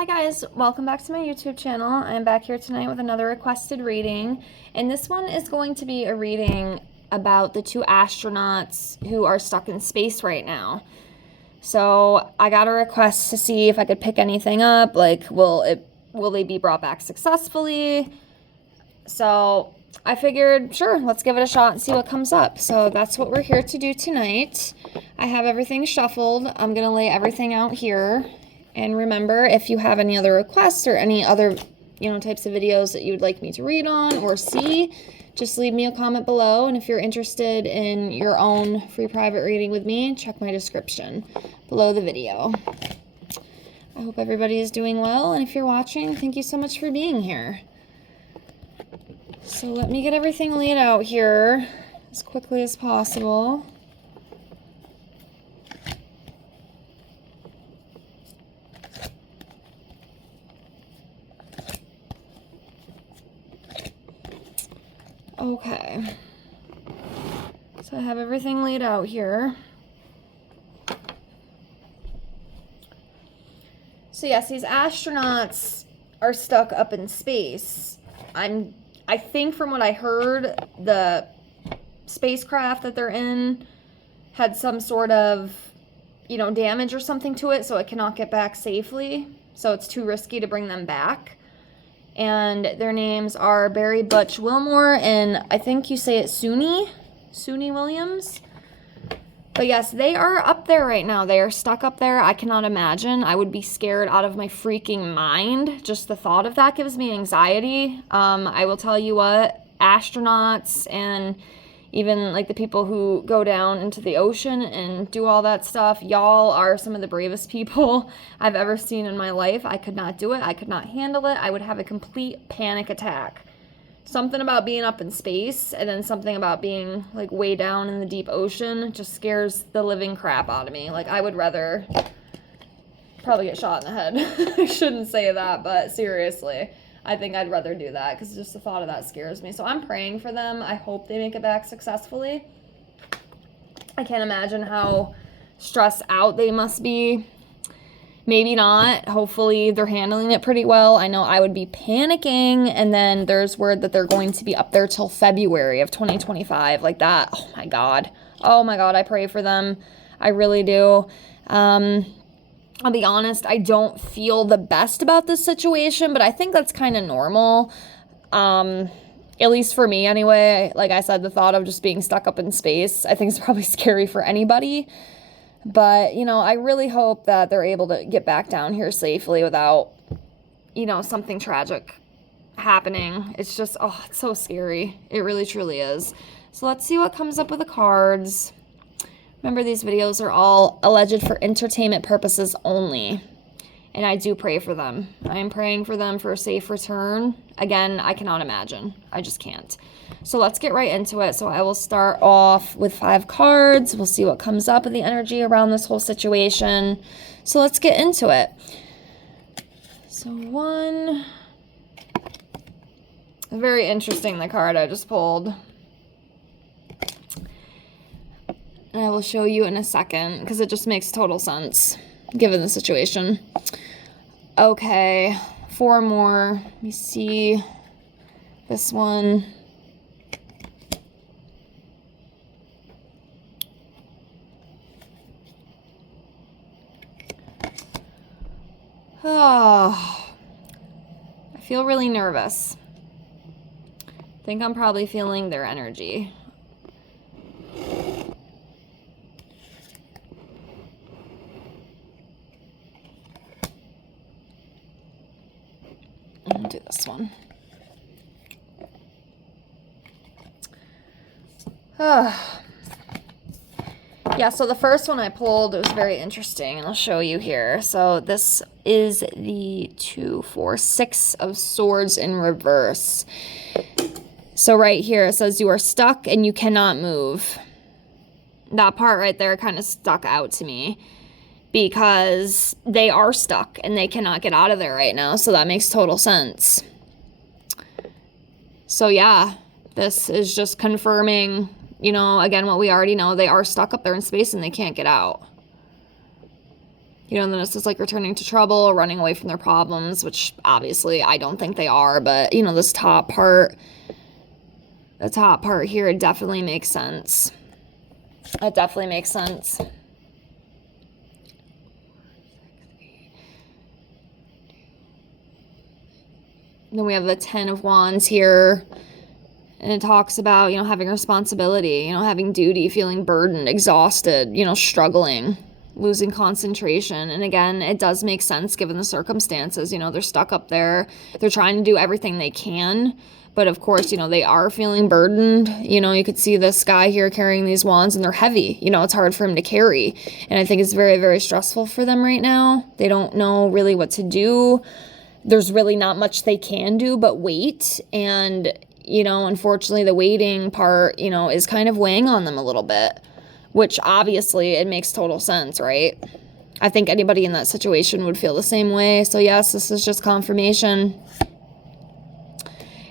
Hi guys, welcome back to my YouTube channel. I'm back here tonight with another requested reading, and this one is going to be a reading about the two astronauts who are stuck in space right now. So I got a request to see if I could pick anything up, like will they be brought back successfully? So I figured, sure, let's give it a shot and see what comes up. So that's what we're here to do tonight. I have everything shuffled. I'm gonna lay everything out here. And remember, if you have any other requests or any other, types of videos that you would like me to read on or see, just leave me a comment below. And if you're interested in your own free private reading with me, check my description below the video. I hope everybody is doing well. And if you're watching, thank you so much for being here. So let me get everything laid out here as quickly as possible. Okay, so I have everything laid out here. So yes, these astronauts are stuck up in space. I think from what I heard, the spacecraft that they're in had some sort of, damage or something to it, so it cannot get back safely. So it's too risky to bring them back. And their names are Barry Butch Wilmore, and I think you say it Suni Williams. But yes, they are up there right now. They are stuck up there. I cannot imagine. I would be scared out of my freaking mind. Just the thought of that gives me anxiety. I will tell you what, astronauts and even like the people who go down into the ocean and do all that stuff, y'all are some of the bravest people I've ever seen in my life. I could not do it. I could not handle it. I would have a complete panic attack. Something about being up in space and then something about being like way down in the deep ocean just scares the living crap out of me. Like I would rather probably get shot in the head. I shouldn't say that, but seriously, I think I'd rather do that because just the thought of that scares me. So I'm praying for them. I hope they make it back successfully. I can't imagine how stressed out they must be. Maybe not. Hopefully they're handling it pretty well. I know I would be panicking, and then there's word that they're going to be up there till February of 2025, like that. Oh my God, I pray for them. I really do. I'll be honest, I don't feel the best about this situation, but I think that's kind of normal. At least for me anyway. Like I said, the thought of just being stuck up in space, I think is probably scary for anybody. But, I really hope that they're able to get back down here safely without, something tragic happening. It's just, it's so scary. It really, truly is. So let's see what comes up with the cards. Remember, these videos are all alleged for entertainment purposes only. And I do pray for them. I am praying for them for a safe return. Again, I cannot imagine. I just can't. So let's get right into it. So I will start off with 5 cards. We'll see what comes up with the energy around this whole situation. So let's get into it. So 1. Very interesting, the card I just pulled. And I will show you in a second because it just makes total sense given the situation. Okay, 4 more. Let me see this one. Oh, I feel really nervous. I think I'm probably feeling their energy. I'll do this one. Yeah, so the first one I pulled was very interesting, and I'll show you here. So this is the 2, 4, 6 of swords in reverse. So right here it says you are stuck and you cannot move. That part right there kind of stuck out to me because they are stuck and they cannot get out of there right now. So that makes total sense. So yeah, this is just confirming, again, what we already know. They are stuck up there in space and they can't get out. You know, and then it's just like returning to trouble, running away from their problems, which obviously I don't think they are, but you know, this top part, the top part here, it definitely makes sense. It definitely makes sense. Then we have the 10 of Wands here. And it talks about, you know, having responsibility, you know, having duty, feeling burdened, exhausted, you know, struggling, losing concentration. And again, it does make sense given the circumstances. You know, they're stuck up there. They're trying to do everything they can. But of course, you know, they are feeling burdened. You know, you could see this guy here carrying these wands and they're heavy. You know, it's hard for him to carry. And I think it's very, very stressful for them right now. They don't know really what to do. There's really not much they can do but wait. And, you know, unfortunately, the waiting part, you know, is kind of weighing on them a little bit, which obviously it makes total sense, right? I think anybody in that situation would feel the same way. So yes, this is just confirmation.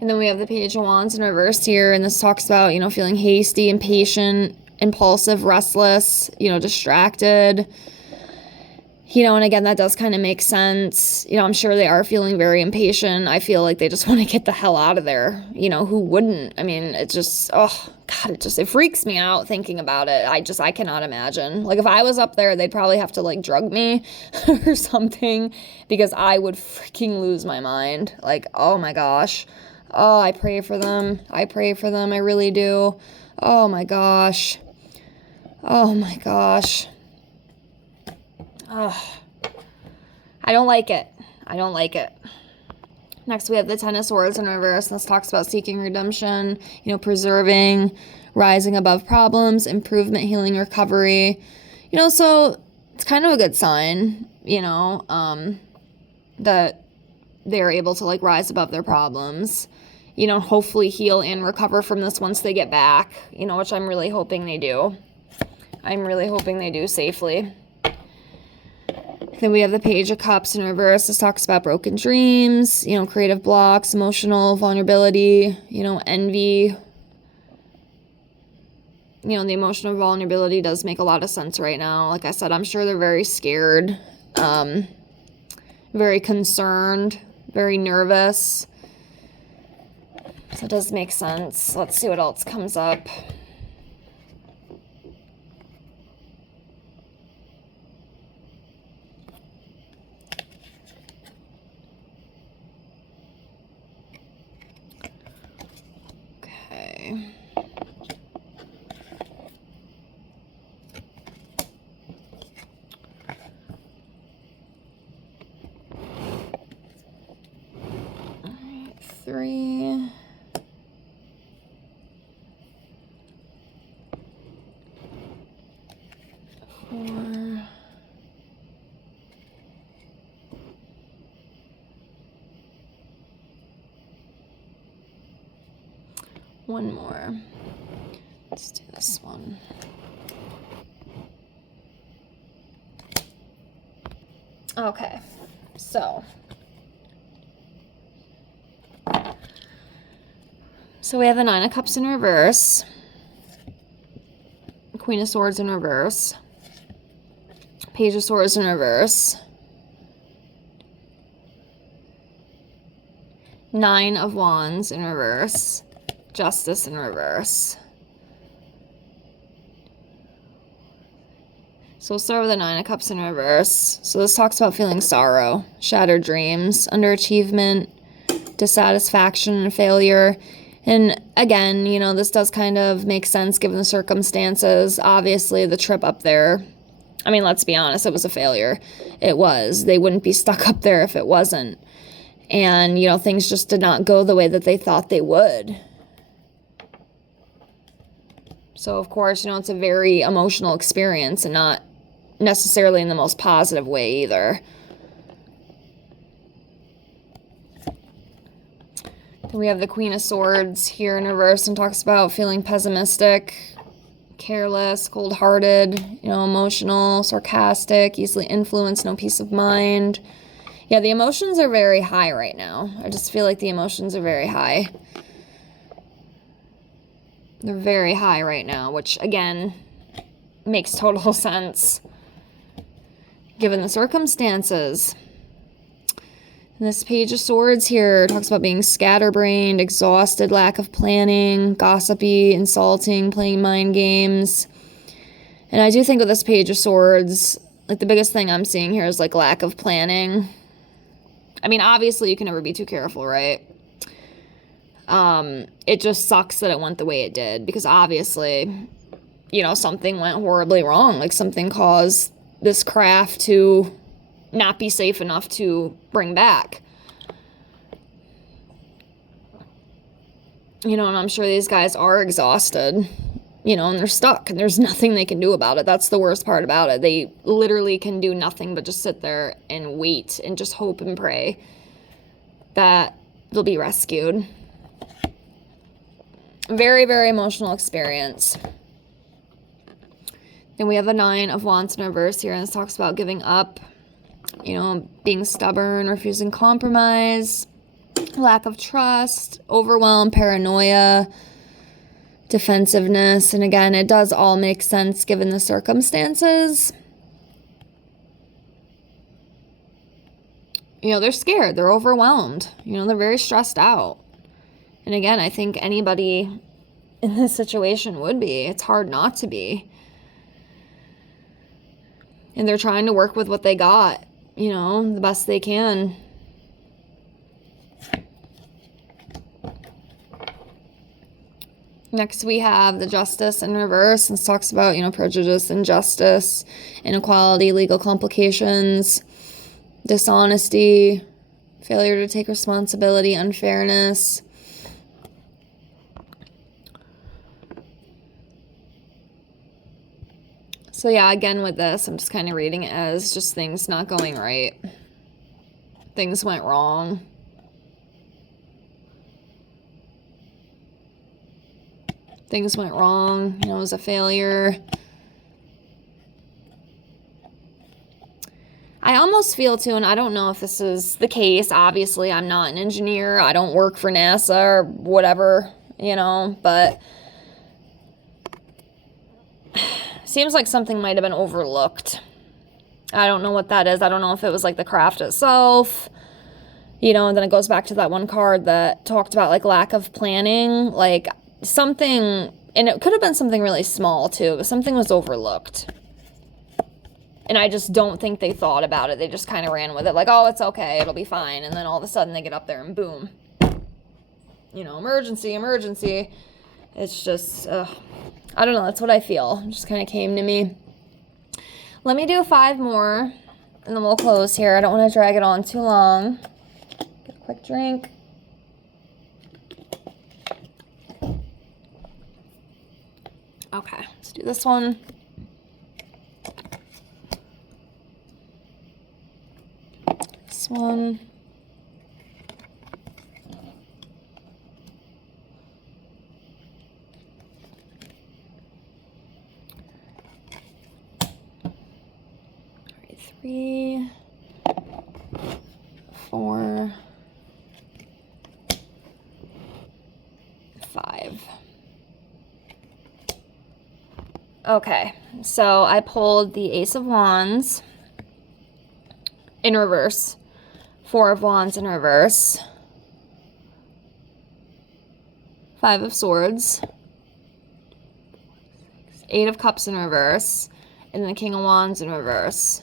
And then we have the Page of Wands in reverse here, and this talks about, you know, feeling hasty, impatient, impulsive, restless, you know, distracted. You know, and again, that does kind of make sense. You know, I'm sure they are feeling very impatient. I feel like they just want to get the hell out of there. You know, who wouldn't? I mean, it just, oh, God, it freaks me out thinking about it. I cannot imagine. Like, if I was up there, they'd probably have to, like, drug me or something because I would freaking lose my mind. Like, oh my gosh. Oh, I pray for them. I pray for them. I really do. Oh my gosh. Oh my gosh. Oh, I don't like it. I don't like it. Next, we have the 10 of Swords in reverse. And this talks about seeking redemption, you know, preserving, rising above problems, improvement, healing, recovery. You know, so it's kind of a good sign, you know, that they're able to, like, rise above their problems, you know, hopefully heal and recover from this once they get back, you know, which I'm really hoping they do. I'm really hoping they do safely. Then we have the Page of Cups in reverse. This talks about broken dreams, you know, creative blocks, emotional vulnerability, you know, envy. You know, the emotional vulnerability does make a lot of sense right now. Like I said, I'm sure they're very scared, very concerned, very nervous. So it does make sense. Let's see what else comes up. Okay. All right, 3. 4. One more. Let's do this one. Okay, so we have the 9 of Cups in reverse, Queen of Swords in reverse, Page of Swords in reverse, 9 of Wands in reverse, Justice in reverse. So we'll start with the 9 of Cups in reverse. So this talks about feeling sorrow, shattered dreams, underachievement, dissatisfaction, and failure. And again, you know, this does kind of make sense given the circumstances. Obviously, the trip up there, I mean, let's be honest, it was a failure. It was. They wouldn't be stuck up there if it wasn't. And, you know, things just did not go the way that they thought they would. So, of course, you know, it's a very emotional experience and not necessarily in the most positive way either. Then we have the Queen of Swords here in reverse and talks about feeling pessimistic, careless, cold-hearted, you know, emotional, sarcastic, easily influenced, no peace of mind. Yeah, the emotions are very high right now. I just feel like the emotions are very high. They're very high right now, which, again, makes total sense. given the circumstances. And this Page of Swords here talks about being scatterbrained, exhausted, lack of planning, gossipy, insulting, playing mind games. And I do think with this Page of Swords, like the biggest thing I'm seeing here is like lack of planning. I mean, obviously you can never be too careful, right? It just sucks that it went the way it did, because obviously, you know, something went horribly wrong. Like something caused this craft to not be safe enough to bring back. You know, and I'm sure these guys are exhausted, you know, and they're stuck and there's nothing they can do about it. That's the worst part about it. They literally can do nothing but just sit there and wait and just hope and pray that they'll be rescued. Very, very emotional experience. Then we have the Nine of Wands in reverse here, and this talks about giving up, you know, being stubborn, refusing compromise, lack of trust, overwhelm, paranoia, defensiveness. And again, it does all make sense given the circumstances. You know, they're scared, they're overwhelmed, you know, they're very stressed out. And again, I think anybody in this situation would be. It's hard not to be. And they're trying to work with what they got, you know, the best they can. Next, we have the Justice in reverse. This talks about, you know, prejudice, injustice, inequality, legal complications, dishonesty, failure to take responsibility, unfairness. So yeah, again with this, I'm just kind of reading it as just things not going right. Things went wrong. Things went wrong, you know, it was a failure. I almost feel too, and I don't know if this is the case, obviously I'm not an engineer, I don't work for NASA or whatever, you know, but seems like something might have been overlooked. I don't know what that is. I don't know if it was like the craft itself, you know, and then it goes back to that one card that talked about like lack of planning, like something, and it could have been something really small too, but something was overlooked. And I just don't think they thought about it. They just kind of ran with it like, oh, it's okay, it'll be fine. And then all of a sudden they get up there and boom, you know, emergency, emergency. It's just, I don't know, that's what I feel. It just kind of came to me. Let me do 5 more, and then we'll close here. I don't want to drag it on too long. Get a quick drink. Okay, let's do this one. This one. Three, 4, 5. Okay, so I pulled the Ace of Wands in reverse, 4 of Wands in reverse, 5 of Swords, 8 of Cups in reverse, and the King of Wands in reverse.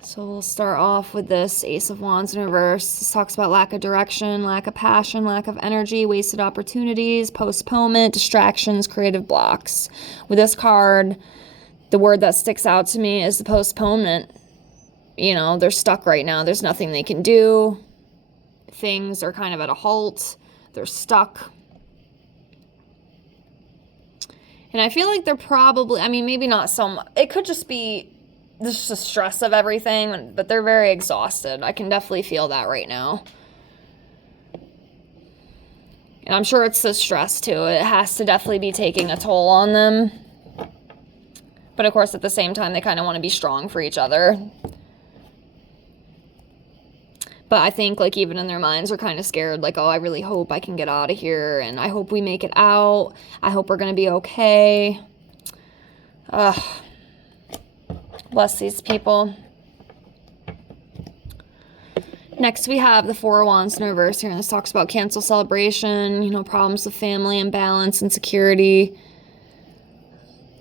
So we'll start off with this Ace of Wands in reverse. This talks about lack of direction, lack of passion, lack of energy, wasted opportunities, postponement, distractions, creative blocks. With this card, the word that sticks out to me is the postponement. You know, they're stuck right now. There's nothing they can do. Things are kind of at a halt. They're stuck. And I feel like they're probably, I mean, maybe not so much. It could just be just the stress of everything, but they're very exhausted. I can definitely feel that right now. And I'm sure it's the stress too. It has to definitely be taking a toll on them. But of course, at the same time, they kind of want to be strong for each other. But I think, like, even in their minds, they're kind of scared. Like, oh, I really hope I can get out of here. And I hope we make it out. I hope we're going to be okay. Bless these people. Next, we have the Four of Wands in reverse here, and this talks about cancel celebration, you know, problems with family, imbalance, insecurity.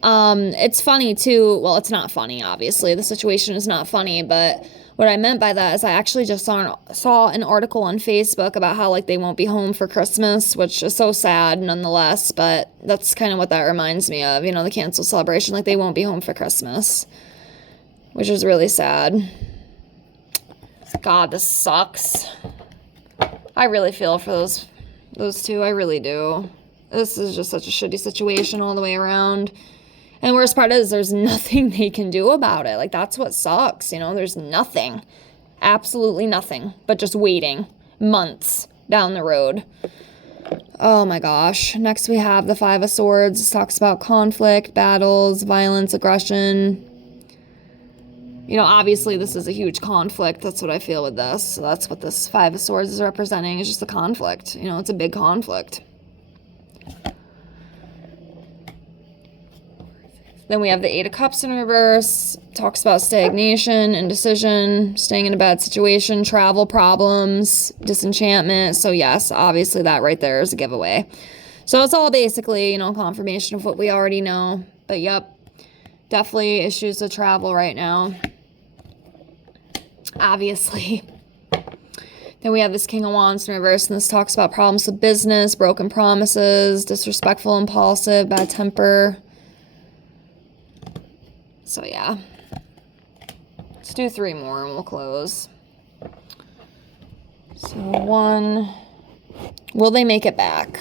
It's funny too. Well, it's not funny, obviously. The situation is not funny, but what I meant by that is I actually just saw an article on Facebook about how, like, they won't be home for Christmas, which is so sad nonetheless, but that's kind of what that reminds me of, you know, the cancel celebration. Like, they won't be home for Christmas, which is really sad. God, this sucks. I really feel for those two. I really do. This is just such a shitty situation all the way around. And the worst part is there's nothing they can do about it. Like, that's what sucks, you know? There's nothing. Absolutely nothing. But just waiting months down the road. Oh my gosh. Next we have the Five of Swords. This talks about conflict, battles, violence, aggression. You know, obviously this is a huge conflict. That's what I feel with this. So that's what this Five of Swords is representing. It's just a conflict. You know, it's a big conflict. Then we have the Eight of Cups in reverse. Talks about stagnation, indecision, staying in a bad situation, travel problems, disenchantment. So yes, obviously that right there is a giveaway. So it's all basically, you know, confirmation of what we already know. But yep, definitely issues with travel right now. Obviously. Then we have this King of Wands in reverse, and this talks about problems with business, broken promises, disrespectful, impulsive, bad temper. So yeah, let's do 3 more and we'll close. So 1, will they make it back?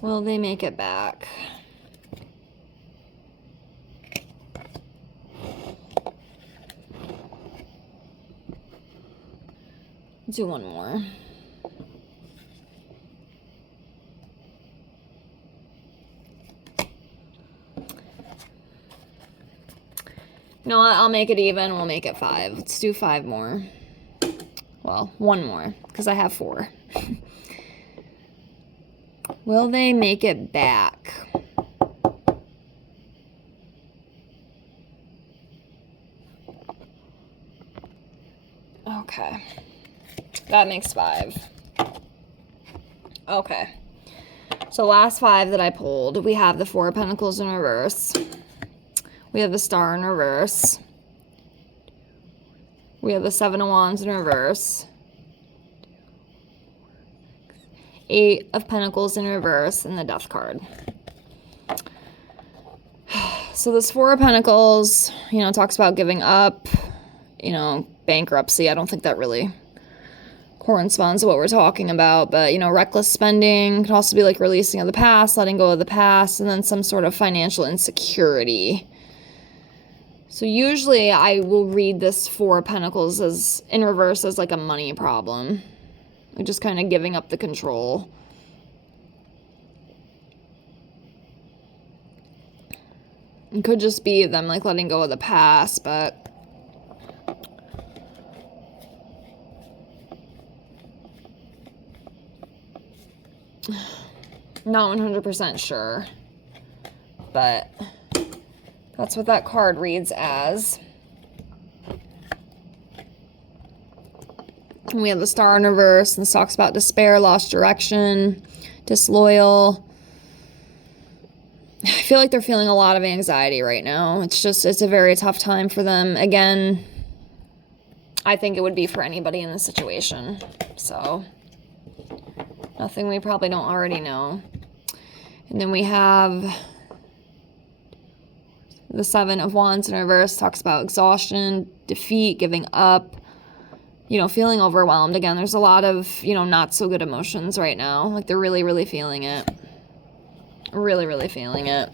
Will they make it back? Do 1 more. You know what? I'll make it even. We'll make it 5. Let's do 5 more. Well, 1 more, because I have 4. Will they make it back? Okay. That makes 5. Okay. So last 5 that I pulled, we have the Four of Pentacles in reverse. We have the Star in reverse. We have the Seven of Wands in reverse. 8 of Pentacles in reverse, and the Death card. So this Four of Pentacles, you know, talks about giving up, you know, bankruptcy. I don't think that really corresponds to what we're talking about, but, you know, reckless spending could also be like releasing of the past, letting go of the past, and then some sort of financial insecurity. So usually I will read this Four of Pentacles as in reverse as like a money problem. Like just kind of giving up the control. It could just be them like letting go of the past, but not 100% sure. But that's what that card reads as. And we have the Star in reverse, and this talks about despair, lost direction, disloyal. I feel like they're feeling a lot of anxiety right now. It's a very tough time for them. Again, I think it would be for anybody in this situation. So, nothing we probably don't already know. And then we have the Seven of Wands in reverse, talks about exhaustion, defeat, giving up, you know, feeling overwhelmed. Again, there's a lot of, you know, not so good emotions right now. Like, they're really, really feeling it. Really, really feeling it.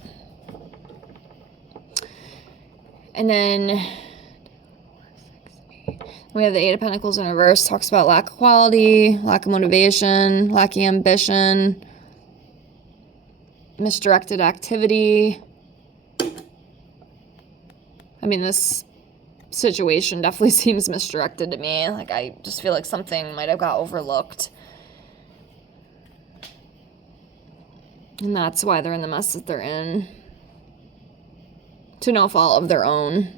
And then we have the Eight of Pentacles in reverse, talks about lack of quality, lack of motivation, lacking ambition, misdirected activity. I mean, this situation definitely seems misdirected to me. Like, I just feel like something might have got overlooked. And that's why they're in the mess that they're in. To no fault of their own.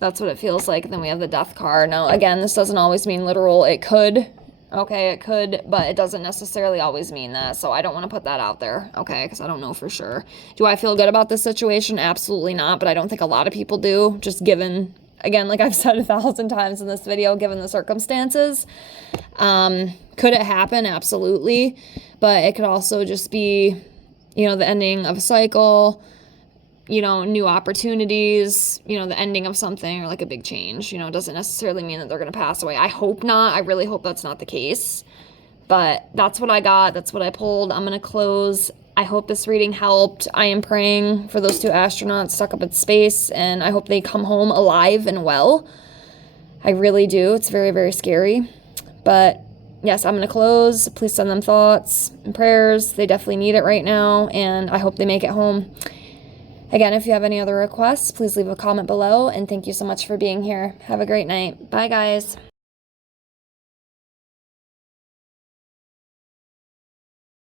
But That's what it feels like. And then we have the death card. Now, again, this doesn't always mean literal. It could. Okay, it could, but it doesn't necessarily always mean that. So I don't want to put that out there, okay, because I don't know for sure. Do I feel good about this situation? Absolutely not, but I don't think a lot of people do, just given, again, like I've said 1,000 times in this video, given the circumstances. Could it happen? Absolutely. But it could also just be, you know, the ending of a cycle, you know, new opportunities, you know, the ending of something, or like a big change. You know, it doesn't necessarily mean that they're going to pass away. I hope not. I really hope that's not the case. But that's what I got. That's what I pulled. I'm going to close. I hope this reading helped. I am praying for those 2 astronauts stuck up in space, and I hope they come home alive and well. I really do. It's very, very scary. But yes, I'm going to close. Please send them thoughts and prayers. They definitely need it right now, and I hope they make it home. Again, if you have any other requests, please leave a comment below, and thank you so much for being here. Have a great night. Bye, guys.